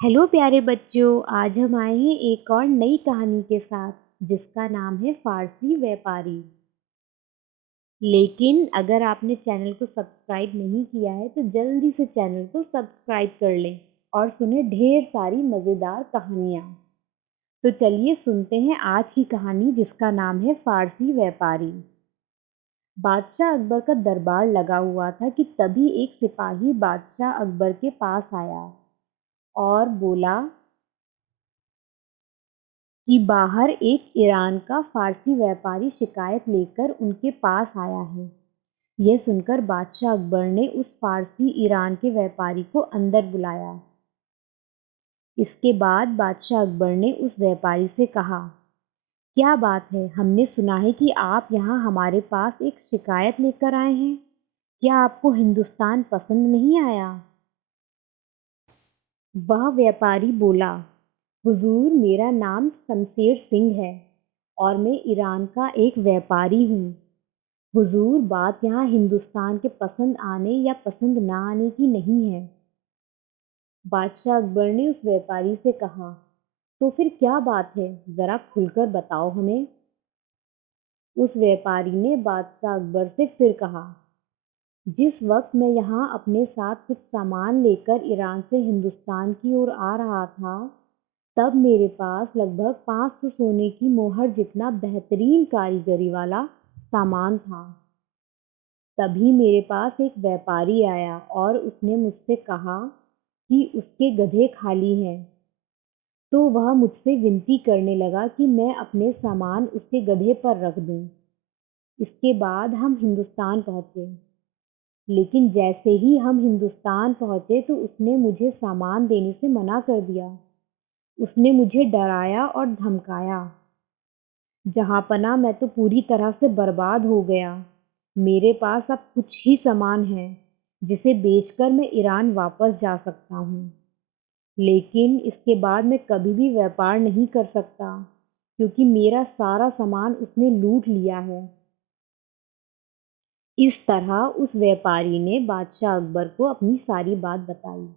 Hello प्यारे बच्चों। आज हम आए हैं एक और नई कहानी के साथ जिसका नाम है फारसी व्यापारी। लेकिन अगर आपने चैनल को सब्सक्राइब नहीं किया है तो जल्दी से चैनल को सब्सक्राइब कर लें और सुने ढेर सारी मज़ेदार कहानियाँ। तो चलिए सुनते हैं आज की कहानी जिसका नाम है फारसी व्यापारी। बादशाह अकबर का दरबार लगा हुआ था कि तभी एक सिपाही बादशाह अकबर के पास आया और बोला कि बाहर एक ईरान का फारसी व्यापारी शिकायत लेकर उनके पास आया है। यह सुनकर बादशाह अकबर ने उस फारसी ईरान के व्यापारी को अंदर बुलाया। इसके बाद बादशाह अकबर ने उस व्यापारी से कहा, क्या बात है, हमने सुना है कि आप यहाँ हमारे पास एक शिकायत लेकर आए हैं। क्या आपको हिंदुस्तान पसंद नहीं आया? वह व्यापारी बोला, हुजूर मेरा नाम शमशेर सिंह है और मैं ईरान का एक व्यापारी हूँ। हुजूर बात यहाँ हिंदुस्तान के पसंद आने या पसंद ना आने की नहीं है। बादशाह अकबर ने उस व्यापारी से कहा, तो फिर क्या बात है, ज़रा खुलकर बताओ हमें। उस व्यापारी ने बादशाह अकबर से फिर कहा, जिस वक्त मैं यहाँ अपने साथ कुछ सामान लेकर ईरान से हिंदुस्तान की ओर आ रहा था, तब मेरे पास लगभग 500 सोने की मोहर जितना बेहतरीन कारीगरी वाला सामान था। तभी मेरे पास एक व्यापारी आया और उसने मुझसे कहा कि उसके गधे खाली हैं। तो वह मुझसे विनती करने लगा कि मैं अपने सामान उसके गधे पर रख दूं। इसके बाद हम हिंदुस्तान पहुंचे। लेकिन जैसे ही हम हिंदुस्तान पहुंचे तो उसने मुझे सामान देने से मना कर दिया। उसने मुझे डराया और धमकाया। जहाँपनाह मैं तो पूरी तरह से बर्बाद हो गया। मेरे पास अब कुछ ही सामान है जिसे बेचकर मैं ईरान वापस जा सकता हूँ। लेकिन इसके बाद मैं कभी भी व्यापार नहीं कर सकता क्योंकि मेरा सारा सामान उसने लूट लिया है। इस तरह उस व्यापारी ने बादशाह अकबर को अपनी सारी बात बताई।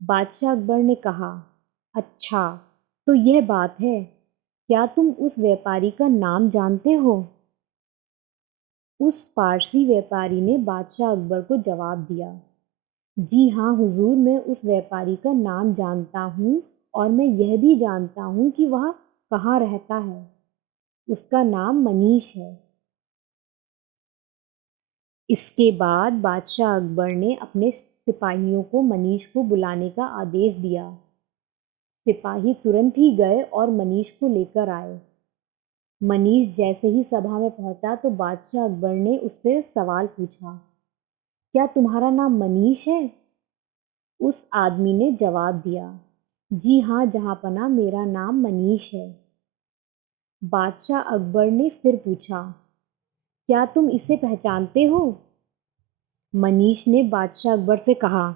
बादशाह अकबर ने कहा, अच्छा, तो यह बात है। क्या तुम उस व्यापारी का नाम जानते हो? उस फारसी व्यापारी ने बादशाह अकबर को जवाब दिया, जी हाँ हुजूर, मैं उस व्यापारी का नाम जानता हूँ और मैं यह भी जानता हूँ कि वह कहाँ रहता है। उसका नाम मनीष है। इसके बाद बादशाह अकबर ने अपने सिपाहियों को मनीष को बुलाने का आदेश दिया। सिपाही तुरंत ही गए और मनीष को लेकर आए। मनीष जैसे ही सभा में पहुंचा तो बादशाह अकबर ने उससे सवाल पूछा, क्या तुम्हारा नाम मनीष है? उस आदमी ने जवाब दिया, जी हाँ जहाँपनाह, मेरा नाम मनीष है। बादशाह अकबर ने फिर पूछा, क्या तुम इसे पहचानते हो? मनीष ने बादशाह अकबर से कहा,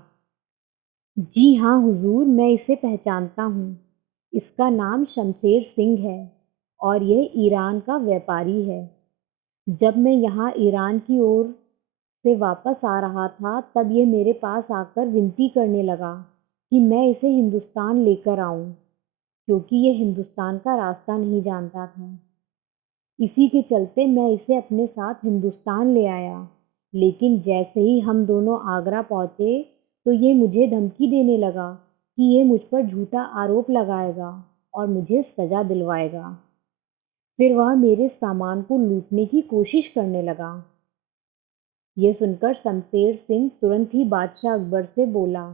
जी हाँ हुजूर, मैं इसे पहचानता हूँ। इसका नाम शमशेर सिंह है और यह ईरान का व्यापारी है। जब मैं यहाँ ईरान की ओर से वापस आ रहा था तब ये मेरे पास आकर विनती करने लगा कि मैं इसे हिंदुस्तान लेकर आऊं, क्योंकि ये हिंदुस्तान का रास्ता नहीं जानता था। इसी के चलते मैं इसे अपने साथ हिंदुस्तान ले आया। लेकिन जैसे ही हम दोनों आगरा पहुँचे तो ये मुझे धमकी देने लगा कि ये मुझ पर झूठा आरोप लगाएगा और मुझे सज़ा दिलवाएगा। फिर वह मेरे सामान को लूटने की कोशिश करने लगा। ये सुनकर शमशेर सिंह तुरंत ही बादशाह अकबर से बोला,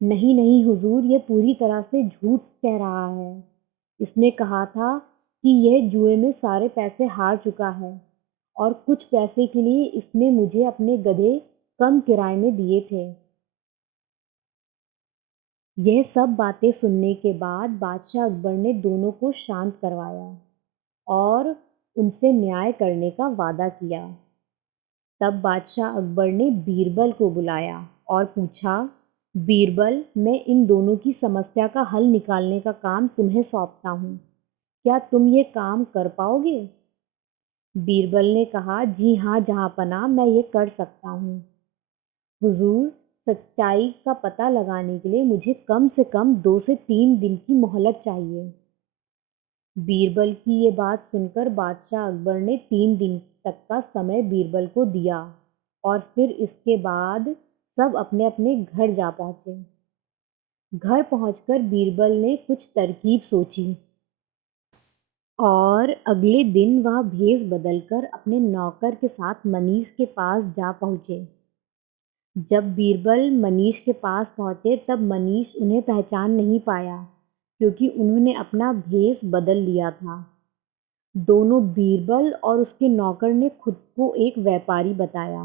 नहीं नहीं हुजूर, ये पूरी तरह से झूठ कह रहा है। इसने कहा था कि यह जुए में सारे पैसे हार चुका है और कुछ पैसे के लिए इसने मुझे अपने गधे कम किराए में दिए थे। यह सब बातें सुनने के बाद बादशाह अकबर ने दोनों को शांत करवाया और उनसे न्याय करने का वादा किया। तब बादशाह अकबर ने बीरबल को बुलाया और पूछा, बीरबल, मैं इन दोनों की समस्या का हल निकालने का काम तुम्हें सौंपता हूँ। क्या तुम ये काम कर पाओगे? बीरबल ने कहा, जी हाँ जहाँपनाह, मैं ये कर सकता हूँ। हुजूर, सच्चाई का पता लगाने के लिए मुझे कम से कम 2 से 3 दिन की मोहलत चाहिए। बीरबल की ये बात सुनकर बादशाह अकबर ने 3 दिन तक का समय बीरबल को दिया और फिर इसके बाद सब अपने अपने घर जा पहुंचे। घर पहुंचकर बीरबल ने कुछ तरकीब सोची और अगले दिन वह भेष बदलकर अपने नौकर के साथ मनीष के पास जा पहुंचे। जब बीरबल मनीष के पास पहुंचे तब मनीष उन्हें पहचान नहीं पाया क्योंकि उन्होंने अपना भेष बदल लिया था। दोनों बीरबल और उसके नौकर ने खुद को एक व्यापारी बताया।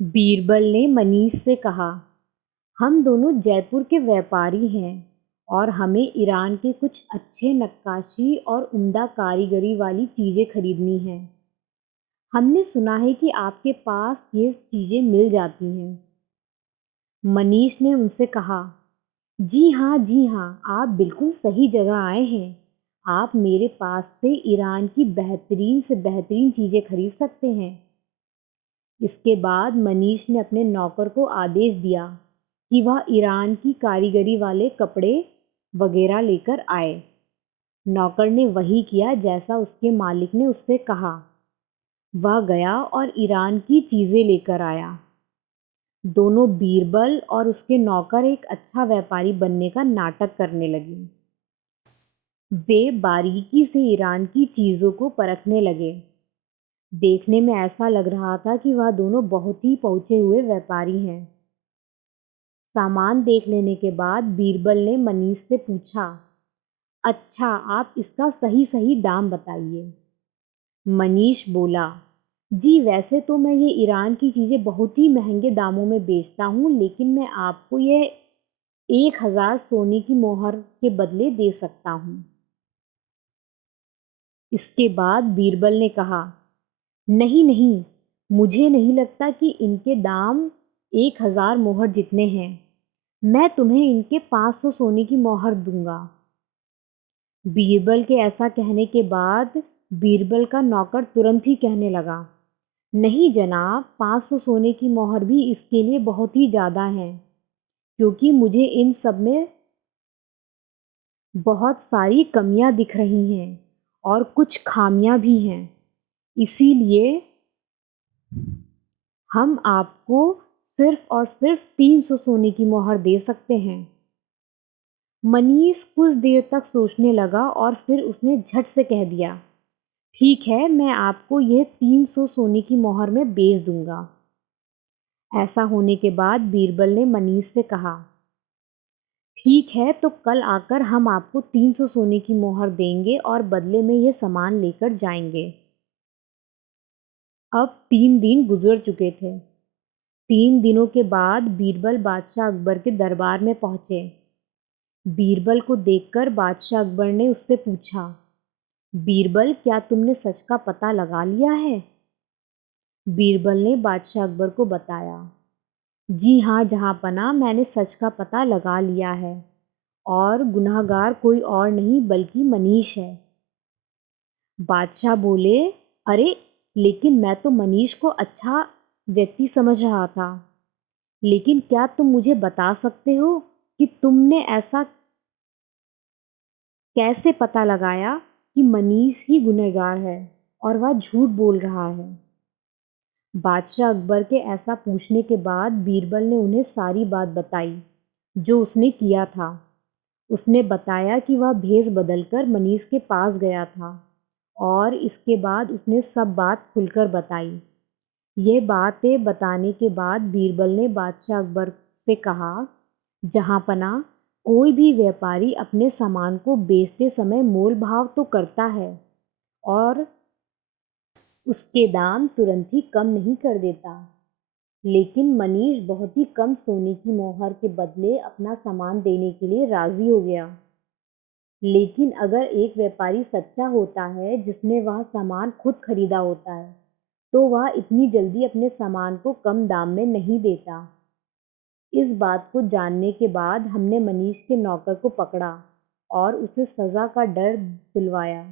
बीरबल ने मनीष से कहा, हम दोनों जयपुर के व्यापारी हैं और हमें ईरान के कुछ अच्छे नक्काशी और उम्दा कारीगरी वाली चीज़ें खरीदनी हैं। हमने सुना है कि आपके पास ये चीज़ें मिल जाती हैं। मनीष ने उनसे कहा, जी हाँ, आप बिल्कुल सही जगह आए हैं। आप मेरे पास से ईरान की बेहतरीन से बेहतरीन चीज़ें खरीद सकते हैं। इसके बाद मनीष ने अपने नौकर को आदेश दिया कि वह ईरान की कारीगरी वाले कपड़े वगैरह लेकर आए। नौकर ने वही किया जैसा उसके मालिक ने उससे कहा। वह गया और ईरान की चीज़ें लेकर आया। दोनों बीरबल और उसके नौकर एक अच्छा व्यापारी बनने का नाटक करने लगे। वे बारीकी से ईरान की चीज़ों को परखने लगे। देखने में ऐसा लग रहा था कि वह दोनों बहुत ही पहुँचे हुए व्यापारी हैं। सामान देख लेने के बाद बीरबल ने मनीष से पूछा, अच्छा, आप इसका सही सही दाम बताइए। मनीष बोला, जी वैसे तो मैं ये ईरान की चीज़ें बहुत ही महंगे दामों में बेचता हूँ, लेकिन मैं आपको ये 1000 सोने की मोहर के बदले दे सकता हूँ। इसके बाद बीरबल ने कहा, नहीं नहीं, मुझे नहीं लगता कि इनके दाम 1000 मोहर जितने हैं। मैं तुम्हें इनके 500 सोने की मोहर दूंगा। बीरबल के ऐसा कहने के बाद बीरबल का नौकर तुरंत ही कहने लगा, नहीं जनाब, 500 सोने की मोहर भी इसके लिए बहुत ही ज़्यादा है क्योंकि मुझे इन सब में बहुत सारी कमियां दिख रही हैं और कुछ खामियां भी हैं। इसीलिए हम आपको सिर्फ और सिर्फ 300 सोने की मोहर दे सकते हैं। मनीष कुछ देर तक सोचने लगा और फिर उसने झट से कह दिया, ठीक है, मैं आपको यह 300 सोने की मोहर में बेच दूंगा। ऐसा होने के बाद बीरबल ने मनीष से कहा, ठीक है, तो कल आकर हम आपको 300 सोने की मोहर देंगे और बदले में ये सामान लेकर जाएंगे। अब 3 दिन गुजर चुके थे। 3 दिनों के बाद बीरबल बादशाह अकबर के दरबार में पहुंचे। बीरबल को देखकर बादशाह अकबर ने उससे पूछा, बीरबल, क्या तुमने सच का पता लगा लिया है? बीरबल ने बादशाह अकबर को बताया, जी हाँ जहाँपनाह, मैंने सच का पता लगा लिया है और गुनहगार कोई और नहीं बल्कि मनीष है। बादशाह बोले, अरे, लेकिन मैं तो मनीष को अच्छा व्यक्ति समझ रहा था। लेकिन क्या तुम मुझे बता सकते हो कि तुमने ऐसा कैसे पता लगाया कि मनीष ही गुनहगार है और वह झूठ बोल रहा है? बादशाह अकबर के ऐसा पूछने के बाद बीरबल ने उन्हें सारी बात बताई जो उसने किया था। उसने बताया कि वह भेष बदलकर मनीष के पास गया था और इसके बाद उसने सब बात खुलकर बताई। ये बातें बताने के बाद बीरबल ने बादशाह अकबर से कहा, जहाँपनाह, कोई भी व्यापारी अपने सामान को बेचते समय मोल भाव तो करता है और उसके दाम तुरंत ही कम नहीं कर देता। लेकिन मनीष बहुत ही कम सोने की मोहर के बदले अपना सामान देने के लिए राजी हो गया। लेकिन अगर एक व्यापारी सच्चा होता है जिसने वह सामान खुद खरीदा होता है तो वह इतनी जल्दी अपने सामान को कम दाम में नहीं देता। इस बात को जानने के बाद हमने मनीष के नौकर को पकड़ा और उसे सज़ा का डर दिलवाया।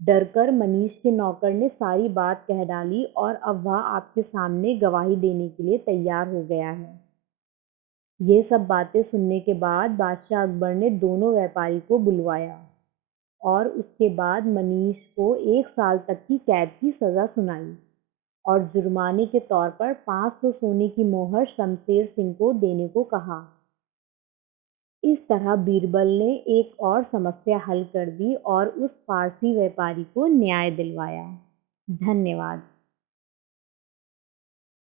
डरकर मनीष के नौकर ने सारी बात कह डाली और अब वह आपके सामने गवाही देने के लिए तैयार हो गया है। ये सब बातें सुनने के बाद बादशाह अकबर ने दोनों व्यापारी को बुलवाया और उसके बाद मनीष को 1 साल तक की कैद की सज़ा सुनाई और जुर्माने के तौर पर 500 सोने की मोहर शमशेर सिंह को देने को कहा। इस तरह बीरबल ने एक और समस्या हल कर दी और उस पारसी व्यापारी को न्याय दिलवाया। धन्यवाद।